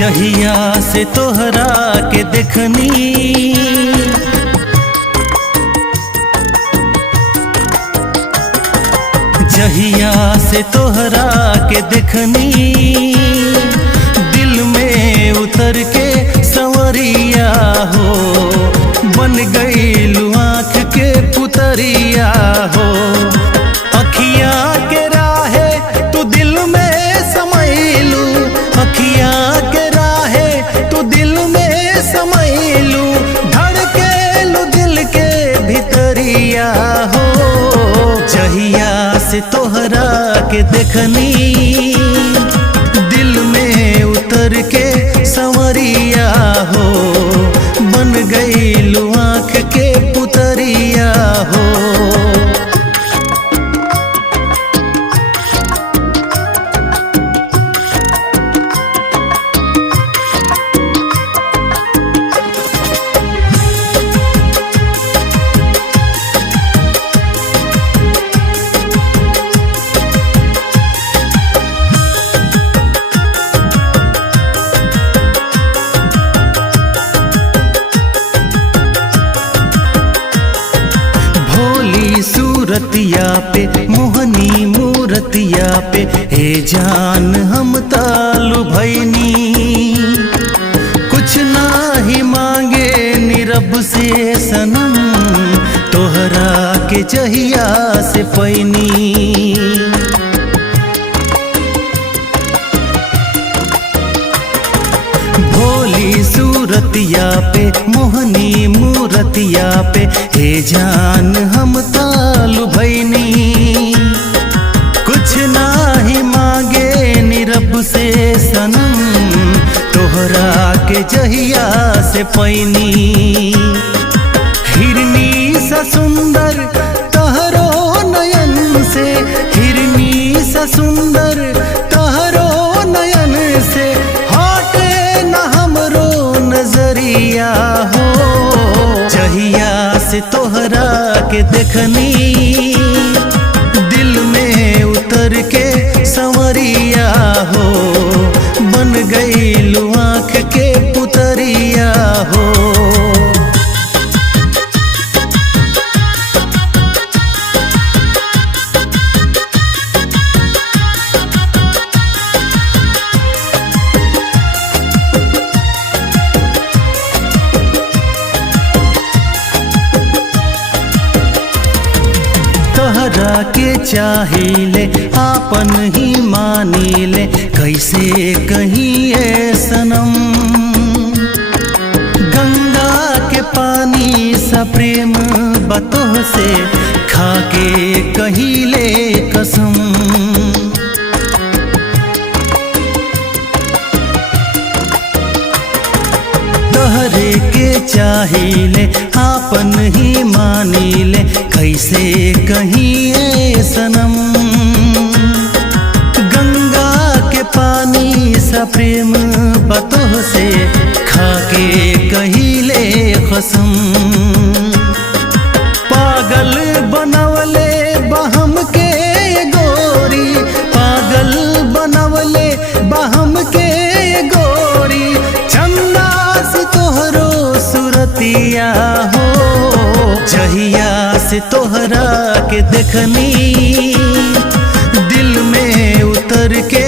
जहिया से तोहरा के देखनी, जहिया से तोहरा के देखनी, दिल में उतर के संवरिया हो, बन गईलू आँख के पुतरिया हो। अखिया के राहे तू दिल में समैलू, अखिया के राहे तू दिल में समैलू, धड़केलू दिल के भितरिया हो। जहिया से तोहरा के देखनी, दिल में उतर के संवरिया हो, बन गईलू आँख के पुतरिया हो। सूरतिया पे मोहनी मूरतिया पे, हे जान हम तालु भैनी, कुछ ना ही मांगे निरब से सनम, तोहरा के जहिया से पैनी। भोली सूरतिया पे मोहनी मूरतिया पे, हे जान हम तालु भैनी, कुछ ना ही मांगे निरब से सनम, तोहरा के जहिया से पैनी। हिरनी सा सुंदर तहरो नयन से, हिरनी सा सुंदर तहरो नयन से, हटे न हमरो नजरिया हो। जहिया से तोहरा के देखनी, दिल में उतर के संवरिया हो, बन गईलू आँख के पुतरिया हो। तोहरा के चाहिले आपन ही मानीले, कैसे कहीं ए सनम, गंगा के पानी सा प्रेम बतोह से, खाके कहिले कसम। तोहरे के चाहिले आपन ही मानीले, कैसे कहीं ए सनम, गंगा के पानी सा प्रेम बतोह से, खाके कहिले कसम। पागल बनवले बहम के गोरी, पागल बनवले बहम के गोरी, चंदा से तोहरो सुरतिया हो। जहिया से तोहरा के देखनी, दिल में उतर के